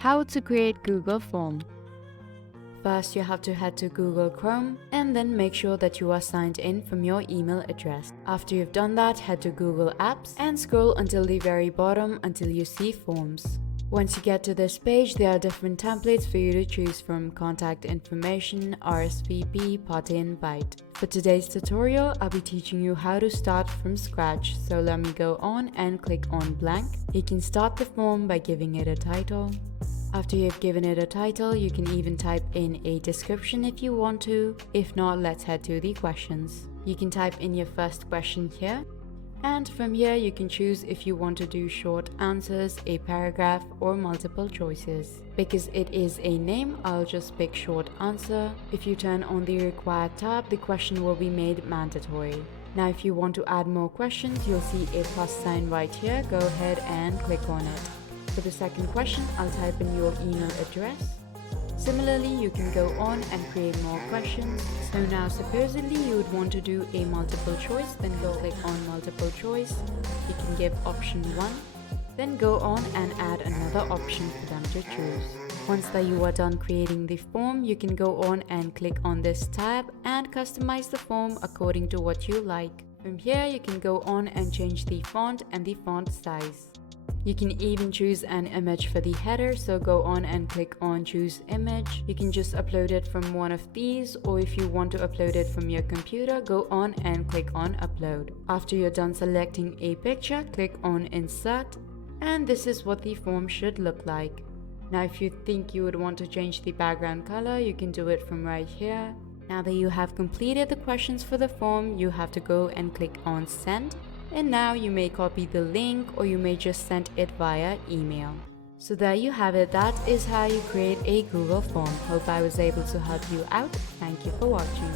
How to create Google form. First, you have to head to Google Chrome and then make sure that you are signed in from your email address. After you've done that, head to Google Apps and scroll until the very bottom until you see Forms. Once you get to this page, there are different templates for you to choose from: contact information, RSVP, party invite. For today's tutorial, I'll be teaching you how to start from scratch, so let me go on and click on blank. You can start the form by giving it a title. After you've given it a title, you can even type in a description if you want to. If not, let's head to the questions. You can type in your first question here. And from here, you can choose if you want to do short answers, a paragraph, or multiple choices. Because it is a name, I'll just pick short answer. If you turn on the required tab, the question will be made mandatory. Now, if you want to add more questions, you'll see a plus sign right here. Go ahead and click on it. For the second question, I'll type in your email address. Similarly, you can go on and create more questions. So now supposedly you would want to do a multiple choice, then go click on multiple choice. You can give option 1, then go on and add another option for them to choose. Once that you are done creating the form, you can go on and click on this tab and customize the form according to what you like. From here, you can go on and change the font and the font size. You can even choose an image for the header, so go on and click on choose image. You can just upload it from one of these, or if you want to upload it from your computer, go on and click on upload. After you're done selecting a picture, click on insert, and this is what the form should look like. Now if you think you would want to change the background color, you can do it from right here. Now that you have completed the questions for the form, you have to go and click on send. And now you may copy the link, or you may just send it via email. So there you have it. That is how you create a Google form. Hope I was able to help you out. Thank you for watching.